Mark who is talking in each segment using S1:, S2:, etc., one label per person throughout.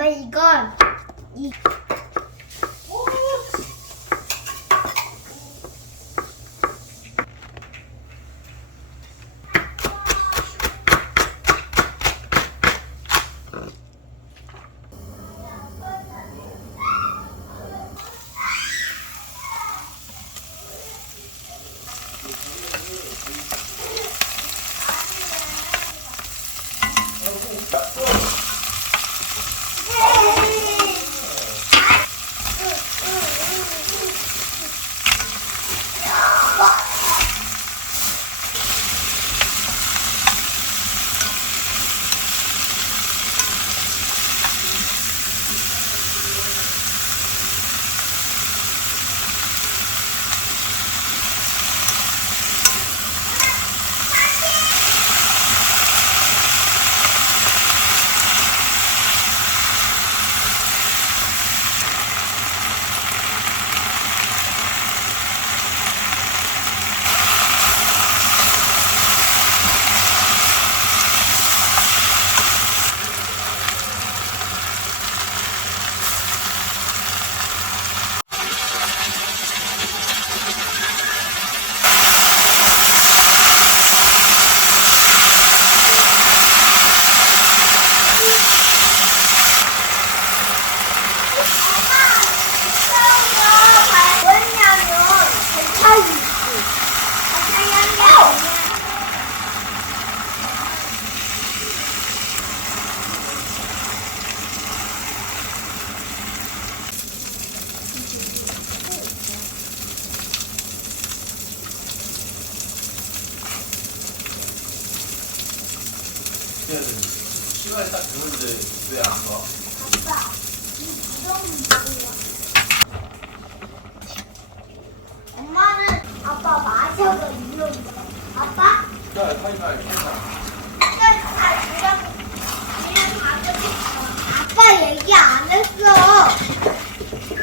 S1: my god.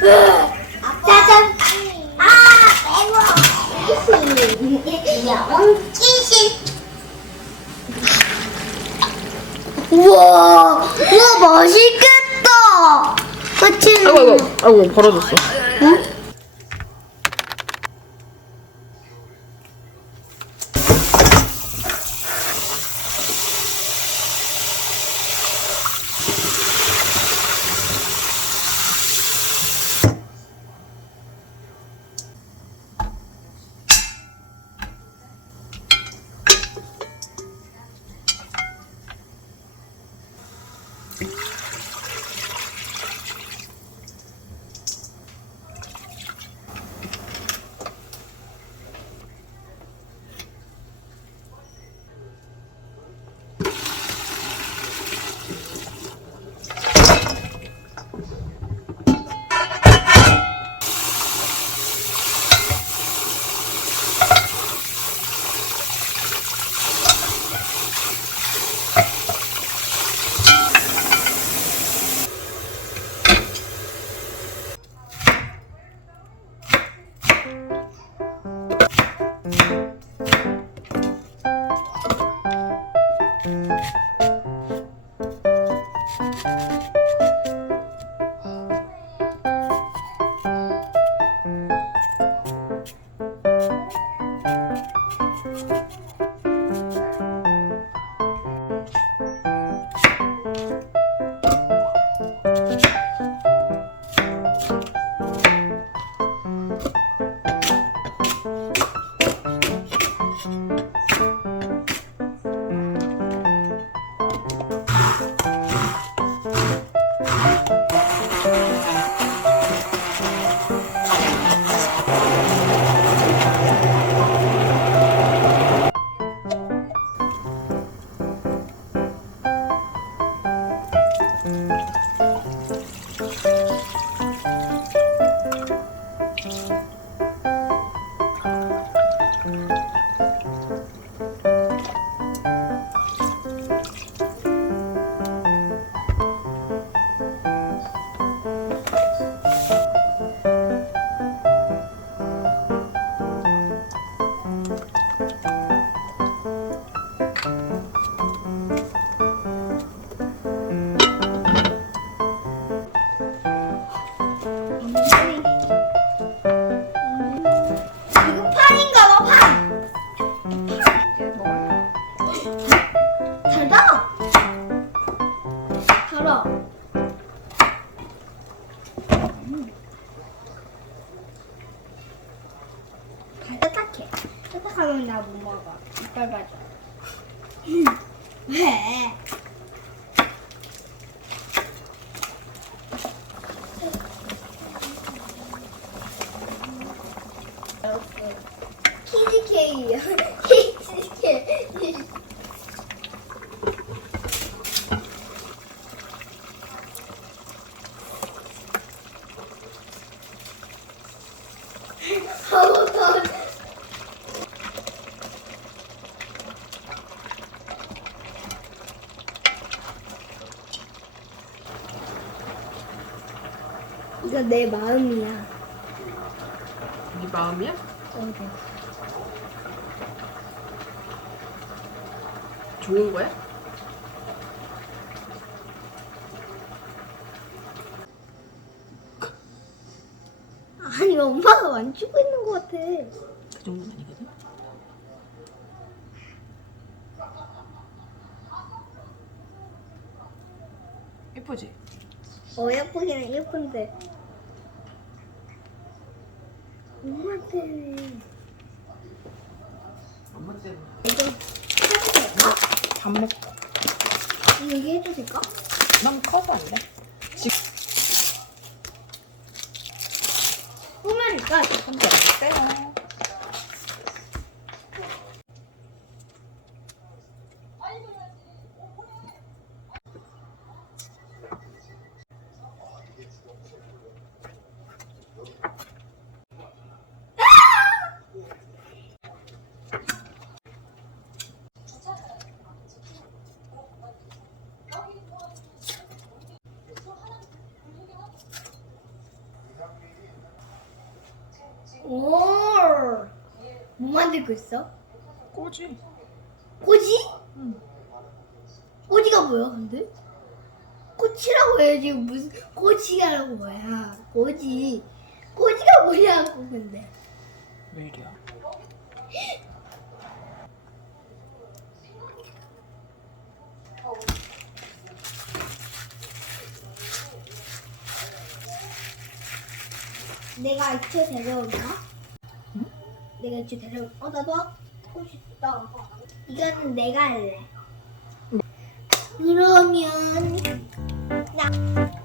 S1: 아, 배고파. 영원 귀신. 우와, 우와, 맛있겠다.
S2: 아이고 아이고 아이고 벌어졌어.
S1: 응? you. 내 마음이야.
S2: 네 마음이야?
S1: 어,
S2: 좋은 거야?
S1: 아니 엄마가 만지고 있는 것 같아.
S2: 그 정도는 아니거든. 예쁘지?
S1: 어 예쁘긴 예쁜데. 엄마
S2: 때문에.
S1: 좀 해도?
S2: 밥 먹고.
S1: 얘기해도 될까?
S2: 너무 커서 안 돼.
S1: 꾸며줄까?
S2: 혼자 먹세요.
S1: 오. 뭐 만 들고 있어?
S2: 꼬지?
S1: 꼬지?
S2: 응.
S1: 꼬지가 뭐야 근데? 꼬치라고 해야지 무슨 꼬지라고 뭐야 꼬지 꼬지가 뭐냐고 근데
S2: 왜 이리야?
S1: 내가 이쪽 데려올까? 내가 데려올 어 나도 하고 싶다. 이거는 내가 할래. 그러면 나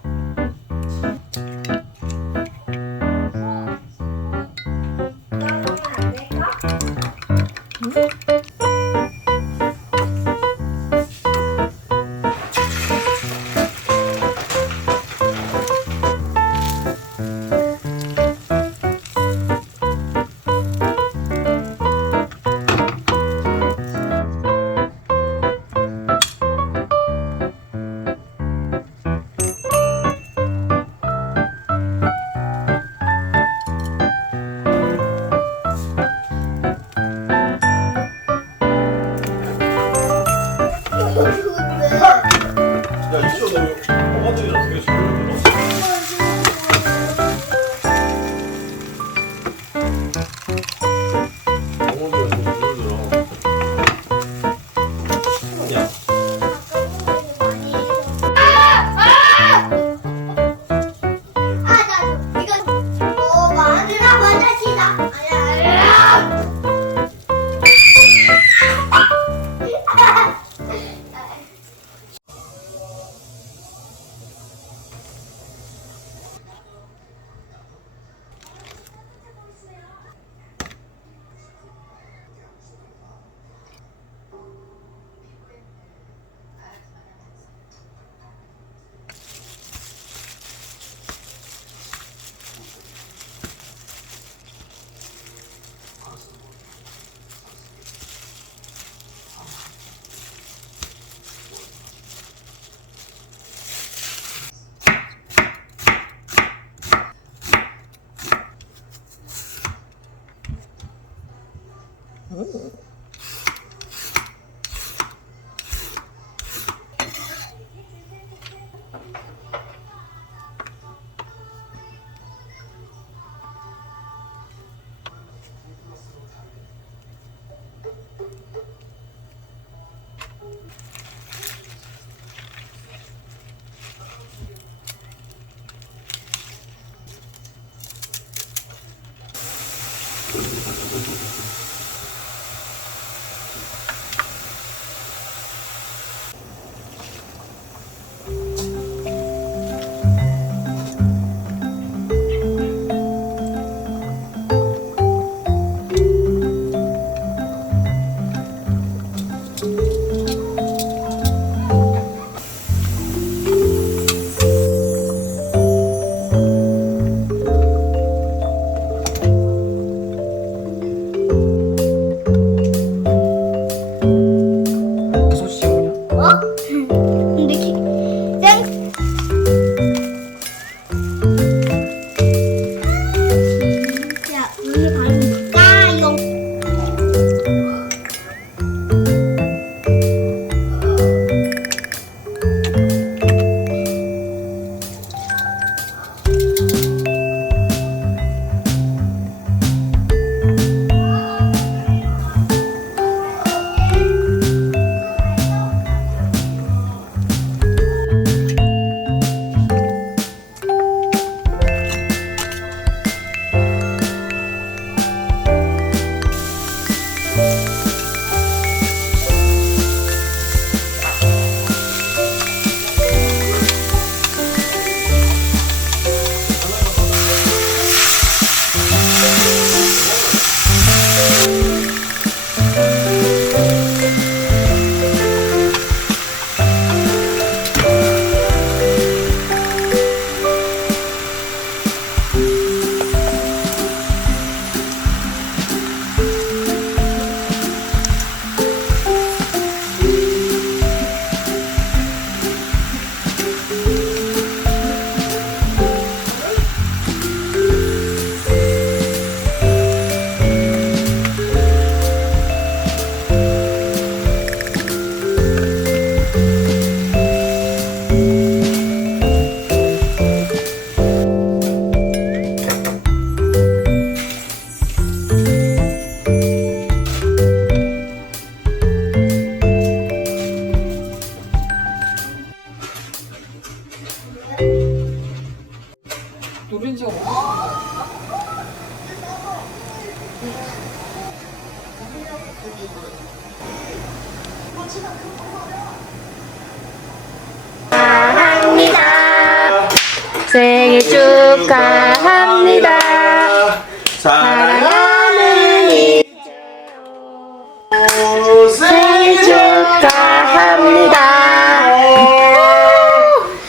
S3: 생일 축하합니다.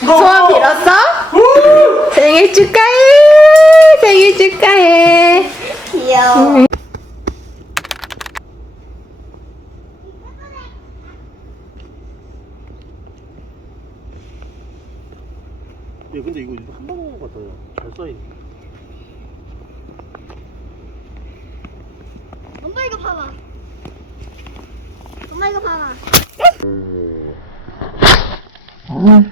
S3: 소원 빌었어? 생일 축하해. 생일 축하해.
S1: 귀여워. 嗯